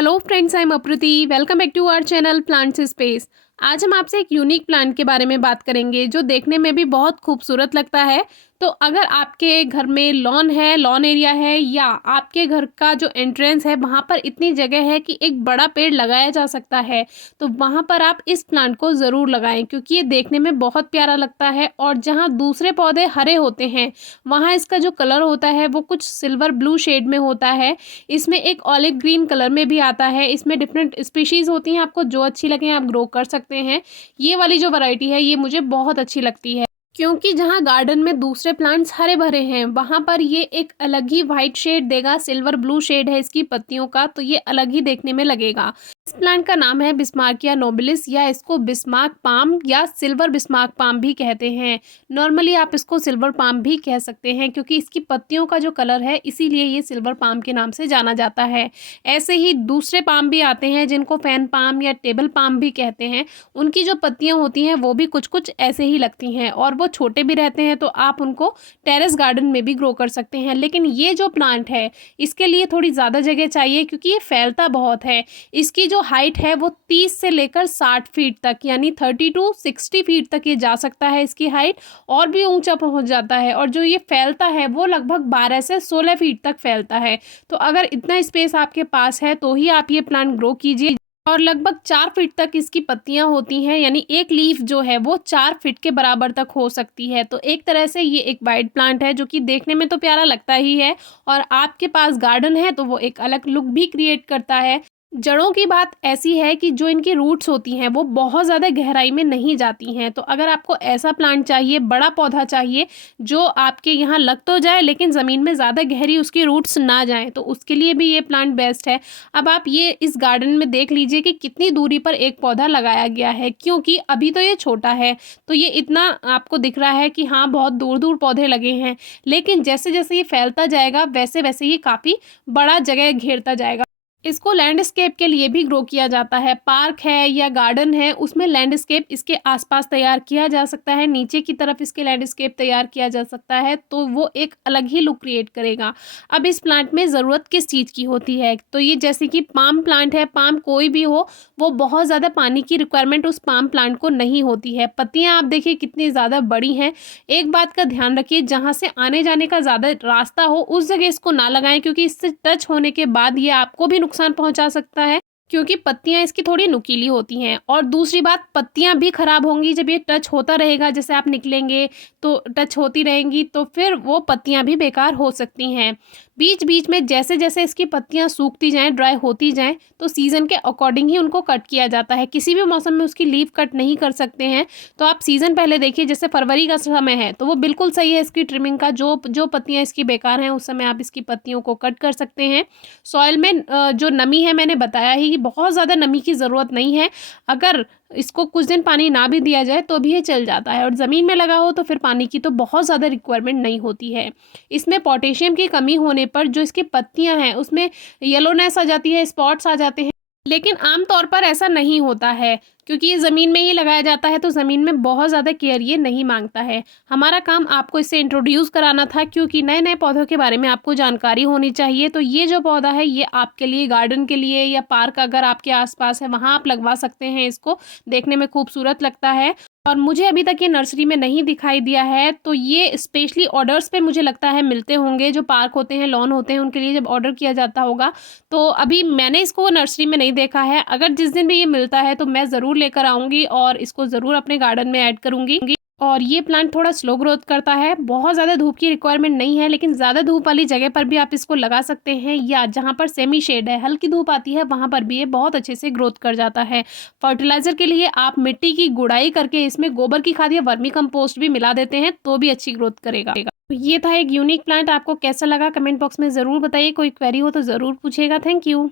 Hello friends, I am Apruti. Welcome back to our channel plants space. आज हम आपसे एक यूनिक प्लांट के बारे में बात करेंगे जो देखने में भी बहुत खूबसूरत लगता है। तो अगर आपके घर में लॉन है, लॉन एरिया है, या आपके घर का जो एंट्रेंस है वहाँ पर इतनी जगह है कि एक बड़ा पेड़ लगाया जा सकता है, तो वहाँ पर आप इस प्लांट को ज़रूर लगाएं क्योंकि ये देखने में बहुत प्यारा लगता है। और जहाँ दूसरे पौधे हरे होते हैं वहाँ इसका जो कलर होता है वो कुछ सिल्वर ब्लू शेड में होता है। इसमें एक ऑलिव ग्रीन कलर में भी आता है। इसमें डिफरेंट स्पीशीज़ होती हैं, आपको जो अच्छी लगे आप ग्रो कर सकते हैं। ये वाली जो वैरायटी है ये मुझे बहुत अच्छी लगती है क्योंकि जहाँ गार्डन में दूसरे प्लांट्स हरे भरे हैं वहाँ पर ये एक अलग ही वाइट शेड देगा। सिल्वर ब्लू शेड है इसकी पत्तियों का, तो ये अलग ही देखने में लगेगा। इस प्लांट का नाम है बिस्मार्किया नोबिलिस, या इसको बिस्मार्क पाम या सिल्वर बिस्मार्क पाम भी कहते हैं। नॉर्मली आप इसको सिल्वर पाम भी कह सकते हैं क्योंकि इसकी पत्तियों का जो कलर है इसीलिए ये सिल्वर पाम के नाम से जाना जाता है। ऐसे ही दूसरे पाम भी आते हैं जिनको फैन पाम या टेबल पाम भी कहते हैं। उनकी जो पत्तियां होती हैं वो भी कुछ कुछ ऐसे ही लगती हैं और वो छोटे भी रहते हैं, तो आप उनको टेरेस गार्डन में भी ग्रो कर सकते हैं। लेकिन ये जो प्लांट है इसके लिए थोड़ी ज़्यादा जगह चाहिए क्योंकि ये फैलता बहुत है। इसकी जो हाइट है वो 30 से लेकर 60 फीट तक, यानी 30 टू 60 फीट तक ये जा सकता है इसकी हाइट, और भी ऊंचा पहुंच जाता है। और जो ये फैलता है वो लगभग 12 से 16 फीट तक फैलता है। तो अगर इतना स्पेस आपके पास है तो ही आप ये प्लांट ग्रो कीजिए। और लगभग 4 फीट तक इसकी पत्तियां होती हैं, यानी एक लीफ जो है वो 4 फीट के बराबर तक हो सकती है। तो एक तरह से ये एक वाइड प्लांट है जो कि देखने में तो प्यारा लगता ही है, और आपके पास गार्डन है तो वो एक अलग लुक भी क्रिएट करता है। जड़ों की बात ऐसी है कि जो इनकी रूट्स होती हैं वो बहुत ज़्यादा गहराई में नहीं जाती हैं। तो अगर आपको ऐसा प्लांट चाहिए, बड़ा पौधा चाहिए जो आपके यहाँ लग तो जाए लेकिन ज़मीन में ज़्यादा गहरी उसकी रूट्स ना जाएं, तो उसके लिए भी ये प्लांट बेस्ट है। अब आप ये इस गार्डन में देख लीजिए कि कितनी दूरी पर एक पौधा लगाया गया है, क्योंकि अभी तो ये छोटा है तो ये इतना आपको दिख रहा है कि हाँ बहुत दूर दूर पौधे लगे हैं, लेकिन जैसे जैसे ये फैलता जाएगा वैसे वैसे ये काफ़ी बड़ा जगह घेरता जाएगा। इसको लैंडस्केप के लिए भी ग्रो किया जाता है। पार्क है या गार्डन है उसमें लैंडस्केप इसके आसपास तैयार किया जा सकता है, नीचे की तरफ इसके लैंडस्केप तैयार किया जा सकता है, तो वो एक अलग ही लुक क्रिएट करेगा। अब इस प्लांट में ज़रूरत किस चीज़ की होती है, तो ये जैसे कि पाम प्लांट है, पाम कोई भी हो वो बहुत ज़्यादा पानी की रिक्वायरमेंट उस पाम प्लांट को नहीं होती है। पत्तियाँ आप देखिए कितनी ज़्यादा बड़ी हैं। एक बात का ध्यान रखिए, जहाँ से आने जाने का ज़्यादा रास्ता हो उस जगह इसको ना लगाएं क्योंकि इससे टच होने के बाद ये आपको भी नुकसान पहुंचा सकता है, क्योंकि पत्तियां इसकी थोड़ी नुकीली होती हैं। और दूसरी बात, पत्तियां भी खराब होंगी जब ये टच होता रहेगा, जैसे आप निकलेंगे तो टच होती रहेंगी तो फिर वो पत्तियां भी बेकार हो सकती हैं। बीच बीच में जैसे जैसे इसकी पत्तियां सूखती जाएं, ड्राई होती जाएं, तो सीज़न के अकॉर्डिंग ही उनको कट किया जाता है। किसी भी मौसम में उसकी लीफ कट नहीं कर सकते हैं। तो आप सीज़न पहले देखिए, जैसे फरवरी का समय है तो वो बिल्कुल सही है इसकी ट्रिमिंग का। जो जो पत्तियां इसकी बेकार हैं उस समय आप इसकी पत्तियों को कट कर सकते हैं। सॉइल में जो नमी है मैंने बताया ही कि बहुत ज़्यादा नमी की ज़रूरत नहीं है। अगर इसको कुछ दिन पानी ना भी दिया जाए तो भी ये चल जाता है, और ज़मीन में लगा हो तो फिर पानी की तो बहुत ज़्यादा रिक्वायरमेंट नहीं होती है। इसमें पोटेशियम की कमी होने पर जो इसकी पत्तियां हैं उसमें येलोनेस आ जाती है, स्पॉट्स आ जाते हैं, लेकिन आम तौर पर ऐसा नहीं होता है क्योंकि ये ज़मीन में ही लगाया जाता है, तो ज़मीन में बहुत ज़्यादा केयर ये नहीं मांगता है। हमारा काम आपको इससे इंट्रोड्यूस कराना था क्योंकि नए नए पौधों के बारे में आपको जानकारी होनी चाहिए। तो ये जो पौधा है ये आपके लिए गार्डन के लिए या पार्क अगर आपके आसपास है वहाँ आप लगवा सकते हैं। इसको देखने में खूबसूरत लगता है, और मुझे अभी तक ये नर्सरी में नहीं दिखाई दिया है, तो ये स्पेशली ऑर्डर्स पे मुझे लगता है मिलते होंगे। जो पार्क होते हैं, लॉन होते हैं, उनके लिए जब ऑर्डर किया जाता होगा, तो अभी मैंने इसको नर्सरी में नहीं देखा है। अगर जिस दिन भी ये मिलता है तो मैं ज़रूर लेकर आऊँगी और इसको ज़रूर अपने गार्डन में ऐड करूँगी। और ये प्लांट थोड़ा स्लो ग्रोथ करता है, बहुत ज़्यादा धूप की रिक्वायरमेंट नहीं है, लेकिन ज़्यादा धूप वाली जगह पर भी आप इसको लगा सकते हैं, या जहाँ पर सेमी शेड है, हल्की धूप आती है, वहाँ पर भी ये बहुत अच्छे से ग्रोथ कर जाता है। फर्टिलाइज़र के लिए आप मिट्टी की गुड़ाई करके इसमें गोबर की खाद या वर्मी कंपोस्ट भी मिला देते हैं तो भी अच्छी ग्रोथ करेगा। तो ये था एक यूनिक प्लांट। आपको कैसा लगा कमेंट बॉक्स में ज़रूर बताइए। कोई क्वेरी हो तो ज़रूर पूछिएगा। Thank you.